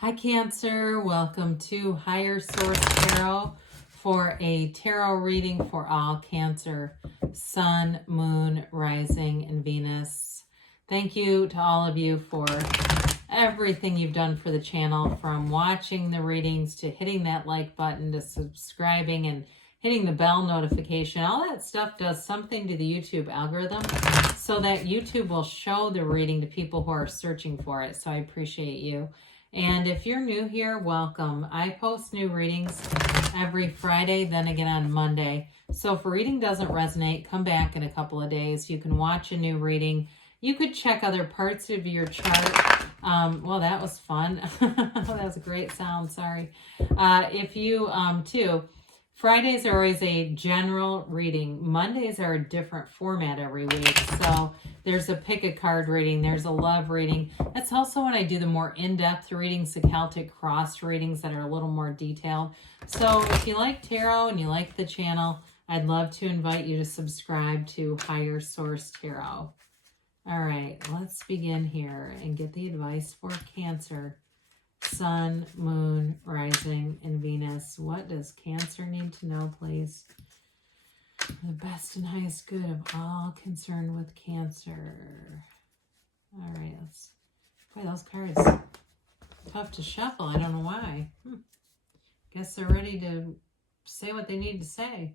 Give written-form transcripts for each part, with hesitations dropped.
Hi Cancer, welcome to Higher Source Tarot for a tarot reading for all Cancer, Sun, Moon, Rising, and Venus. Thank you to all of you for everything you've done for the channel, from watching the readings to hitting that like button to subscribing and hitting the bell notification. All that stuff does something to the YouTube algorithm so that YouTube will show the reading to people who are searching for it. So I appreciate you. And if you're new here, welcome. I post new readings every Friday, then again on Monday. So if a reading doesn't resonate, come back in a couple of days. You can watch a new reading. You could check other parts of your chart. Well, that was fun. That was a great sound, sorry. If you, too, Fridays are always a general reading. Mondays are a different format every week. So there's a pick a card reading. There's a love reading. That's also when I do the more in-depth readings, the Celtic cross readings that are a little more detailed. So if you like tarot and you like the channel, I'd love to invite you to subscribe to Higher Source Tarot. All right, let's begin here and get the advice for Cancer. Sun, Moon, Rising, and Venus. What does Cancer need to know, please? The best and highest good of all concerned with Cancer. All right, let's boy, those cards tough to shuffle. I don't know why. Guess they're ready to say what they need to say.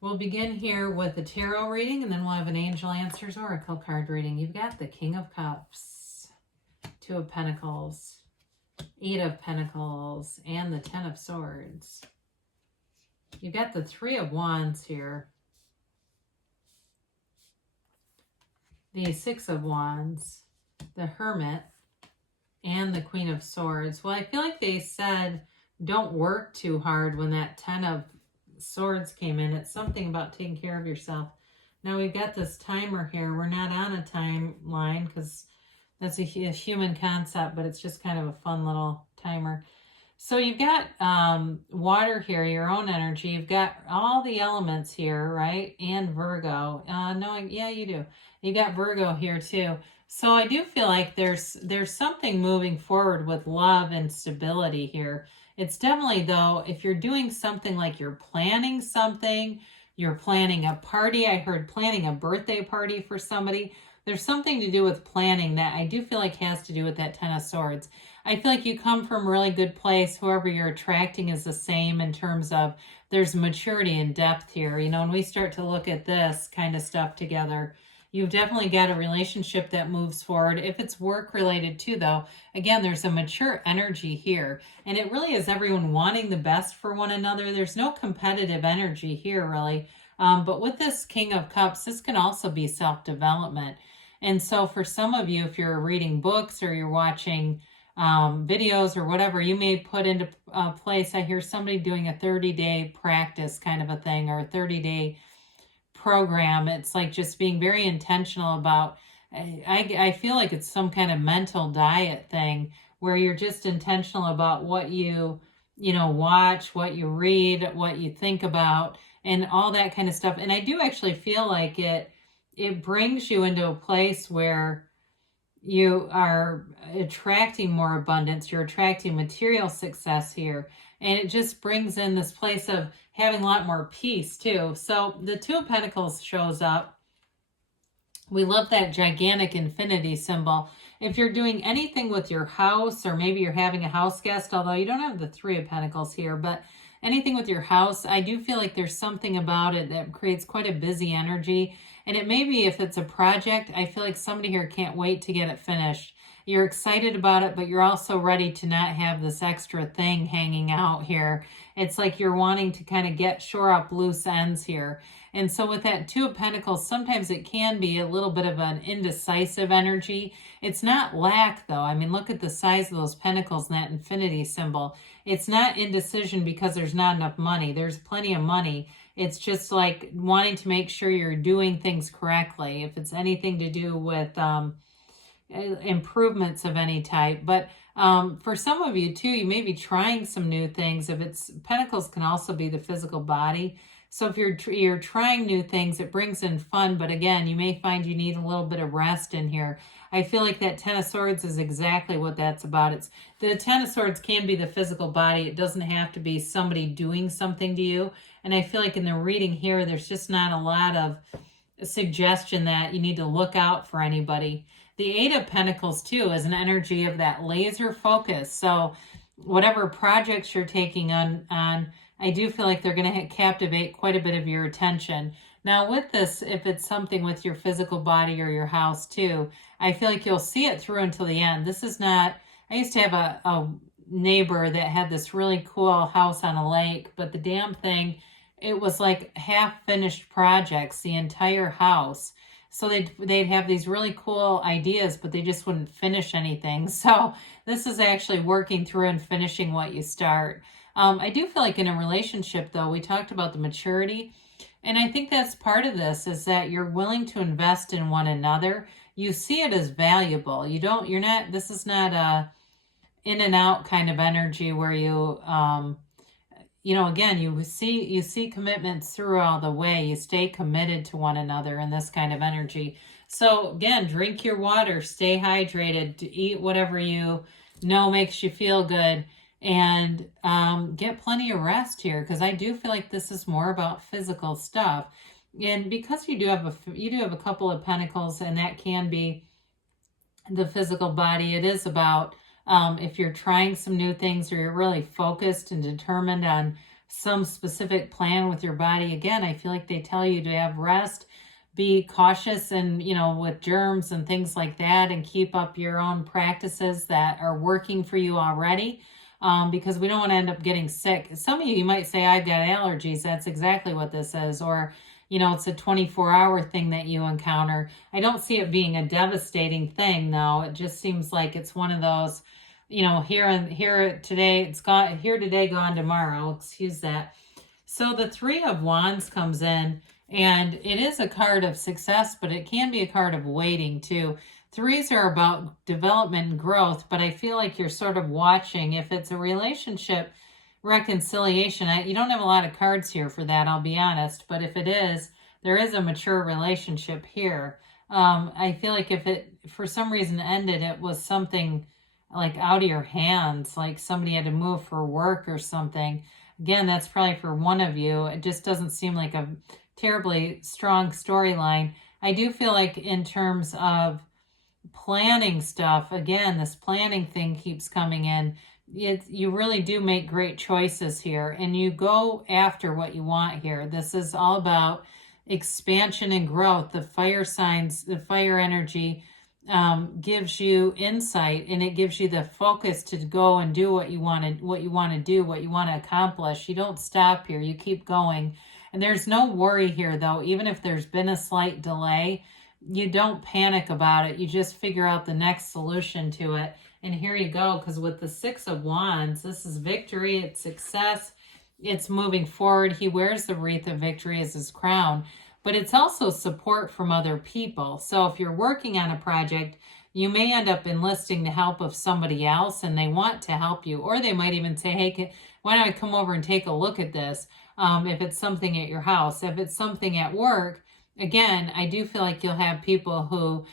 We'll begin here with a tarot reading, and then we'll have an Angel Answers Oracle card reading. You've got the King of Cups, Two of Pentacles, Eight of Pentacles, and the Ten of Swords. You got the Three of Wands here, the Six of Wands, the Hermit, and the Queen of Swords. Well, I feel like they said don't work too hard when that Ten of Swords came in. It's something about taking care of yourself. Now we've got this timer here. We're not on a timeline because that's a human concept, but it's just kind of a fun little timer. So you've got water here, your own energy. You've got all the elements here, right? And Virgo. Yeah, you do. You got Virgo here too. So I do feel like there's something moving forward with love and stability here. It's definitely, though, if you're doing something like you're planning something, you're planning a party. I heard planning a birthday party for somebody. There's something to do with planning that I do feel like has to do with that Ten of Swords. I feel like you come from a really good place. Whoever you're attracting is the same in terms of there's maturity and depth here. You know, when we start to look at this kind of stuff together, you've definitely got a relationship that moves forward. If it's work related too, though, again, there's a mature energy here. And it really is everyone wanting the best for one another. There's no competitive energy here, really. But with this King of Cups, this can also be self-development. And so for some of you, if you're reading books or you're watching videos or whatever, you may put into place, I hear somebody doing a 30-day practice kind of a thing, or a 30-day program. It's like just being very intentional about, I feel like it's some kind of mental diet thing where you're just intentional about what you watch, what you read, what you think about, and all that kind of stuff. And I do actually feel like it brings you into a place where you are attracting more abundance. You're attracting material success here. And it just brings in this place of having a lot more peace too. So the Two of Pentacles shows up. We love that gigantic infinity symbol. If you're doing anything with your house, or maybe you're having a house guest, although you don't have the Three of Pentacles here, but anything with your house, I do feel like there's something about it that creates quite a busy energy. And it may be, if it's a project, I feel like somebody here can't wait to get it finished. You're excited about it, but you're also ready to not have this extra thing hanging out here. It's like you're wanting to kind of shore up loose ends here. And so with that Two of Pentacles, sometimes it can be a little bit of an indecisive energy. It's not lack, though. I mean, look at the size of those pentacles and that infinity symbol. It's not indecision because there's not enough money. There's plenty of money. It's just like wanting to make sure you're doing things correctly. If it's anything to do with improvements of any type. But for some of you too, you may be trying some new things. If it's Pentacles, can also be the physical body. So if you're trying new things, it brings in fun, but again, you may find you need a little bit of rest in here. I feel like that Ten of Swords is exactly what that's about. It's the Ten of Swords can be the physical body. It doesn't have to be somebody doing something to you. And I feel like in the reading here, there's just not a lot of suggestion that you need to look out for anybody. The Eight of Pentacles too is an energy of that laser focus. So whatever projects you're taking on, I do feel like they're going to captivate quite a bit of your attention. Now with this, if it's something with your physical body or your house too, I feel like you'll see it through until the end. This is not, I used to have a neighbor that had this really cool house on a lake, but the damn thing, it was like half finished projects, the entire house. So they'd have these really cool ideas, but they just wouldn't finish anything. So this is actually working through and finishing what you start. I do feel like in a relationship, though, we talked about the maturity. And I think that's part of this, is that you're willing to invest in one another. You see it as valuable. This is not a in and out kind of energy where you, again, you see commitments through all the way. You stay committed to one another in this kind of energy. So again, drink your water, stay hydrated, eat whatever you know makes you feel good, and get plenty of rest here, because I do feel like this is more about physical stuff. And because you do have a couple of pentacles, and that can be the physical body, it is about if you're trying some new things, or you're really focused and determined on some specific plan with your body. Again, I feel like they tell you to have rest, be cautious, and with germs and things like that, and keep up your own practices that are working for you already, because we don't want to end up getting sick. Some of you might say, I've got allergies. That's exactly what this is. Or it's a 24-hour thing that you encounter. I don't see it being a devastating thing, though. It just seems like it's one of those, here today, it's gone, here today, gone tomorrow. Excuse that. So the Three of Wands comes in, and it is a card of success, but it can be a card of waiting too. Threes are about development and growth, but I feel like you're sort of watching. If it's a relationship reconciliation, you don't have a lot of cards here for that, I'll be honest, but if it is, there is a mature relationship here. I feel like if it for some reason ended, it was something like out of your hands, like somebody had to move for work or something. Again, that's probably for one of you. It just doesn't seem like a terribly strong storyline. I do feel like in terms of planning stuff, again, this planning thing keeps coming in. You really do make great choices here, and you go after what you want here. This is all about expansion and growth. The fire signs, the fire energy gives you insight, and it gives you the focus to go and do what you want to do, what you want to accomplish. You don't stop here. You keep going. And there's no worry here, though. Even if there's been a slight delay, you don't panic about it. You just figure out the next solution to it. And here you go, because with the Six of Wands, this is victory, it's success, it's moving forward. He wears the wreath of victory as his crown, but it's also support from other people. So if you're working on a project, you may end up enlisting the help of somebody else, and they want to help you. Or they might even say, hey, why don't I come over and take a look at this? If it's something at your house. If it's something at work, again, I do feel like you'll have people who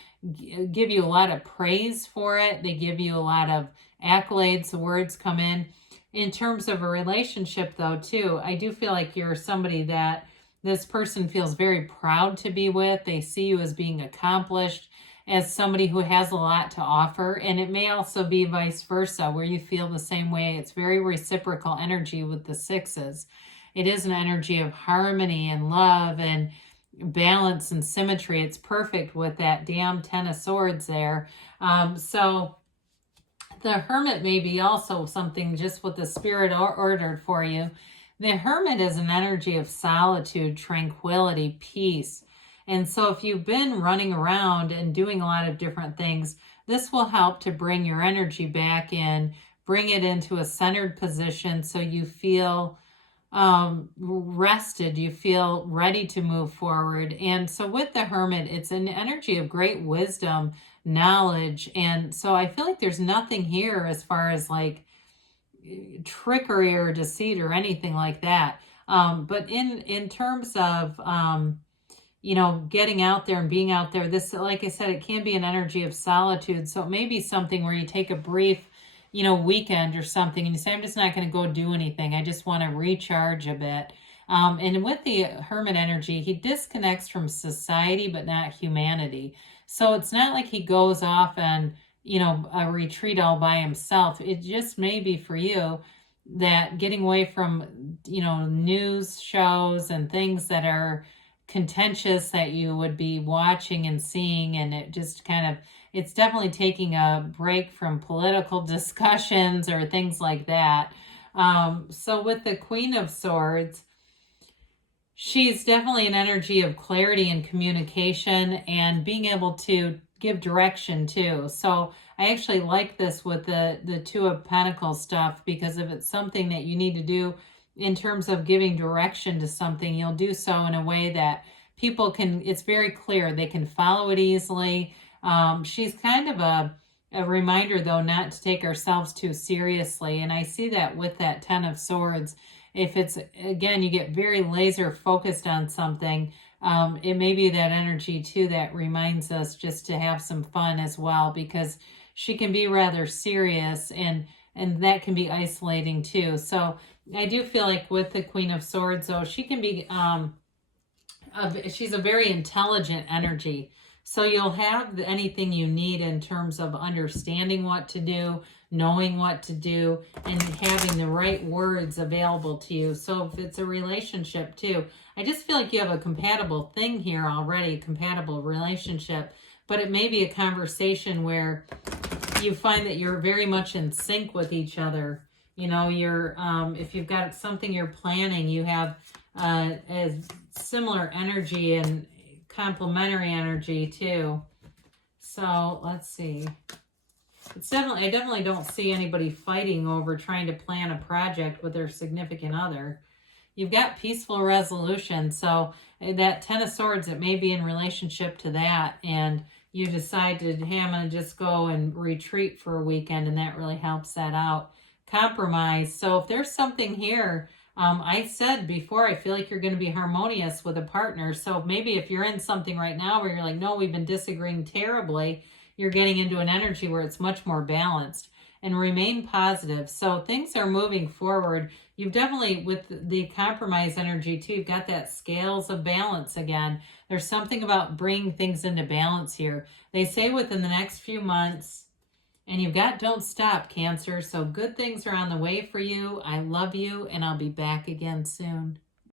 give you a lot of praise for it. They give you a lot of accolades. The words come in. In terms of a relationship, though, too, I do feel like you're somebody that this person feels very proud to be with. They see you as being accomplished, as somebody who has a lot to offer. And it may also be vice versa, where you feel the same way. It's very reciprocal energy with the sixes. It is an energy of harmony and love and balance and symmetry. It's perfect with that damn Ten of Swords there. So the Hermit may be also something just what the Spirit ordered for you. The Hermit is an energy of solitude, tranquility, peace. And so if you've been running around and doing a lot of different things, this will help to bring your energy back in, bring it into a centered position so you feel rested, you feel ready to move forward. And so with the Hermit, it's an energy of great wisdom, knowledge. And so I feel like there's nothing here as far as like trickery or deceit or anything like that. But in terms of, you know, getting out there and being out there, this, like I said, it can be an energy of solitude. So it may be something where you take a brief, you know, weekend or something and you say, I'm just not going to go do anything. I just want to recharge a bit. And with the Hermit energy, he disconnects from society, but not humanity. So it's not like he goes off and, you know, a retreat all by himself. It just may be for you that getting away from, you know, news shows and things that are contentious that you would be watching and seeing, and it just kind of, it's definitely taking a break from political discussions or things like that. So with the Queen of Swords, she's definitely an energy of clarity and communication and being able to give direction too. So I actually like this with the Two of Pentacles stuff, because if it's something that you need to do in terms of giving direction to something, you'll do so in a way that people can, it's very clear, they can follow it easily. She's kind of a reminder, though, not to take ourselves too seriously. And I see that with that Ten of Swords. If it's, again, you get very laser focused on something, it may be that energy too that reminds us just to have some fun as well, because she can be rather serious, and that can be isolating too. So I do feel like with the Queen of Swords, though, she can be, she's a very intelligent energy. So you'll have anything you need in terms of understanding what to do, knowing what to do, and having the right words available to you. So if it's a relationship too, I just feel like you have a compatible thing here already, a compatible relationship, but it may be a conversation where you find that you're very much in sync with each other. You know, you're, if you've got something you're planning, you have a similar energy and complementary energy too. So let's see. It's definitely, I definitely don't see anybody fighting over trying to plan a project with their significant other. You've got peaceful resolution. So that Ten of Swords, it may be in relationship to that, and you decide to, hey, I'm going to just go and retreat for a weekend, and that really helps that out. Compromise. So if there's something here, I said before, I feel like you're going to be harmonious with a partner. So maybe if you're in something right now where you're like, no, we've been disagreeing terribly, you're getting into an energy where it's much more balanced. And remain positive. So things are moving forward. You've definitely, with the compromise energy too, you've got that scales of balance again. There's something about bringing things into balance here. They say within the next few months, and you've got don't stop, Cancer. So good things are on the way for you. I love you, and I'll be back again soon.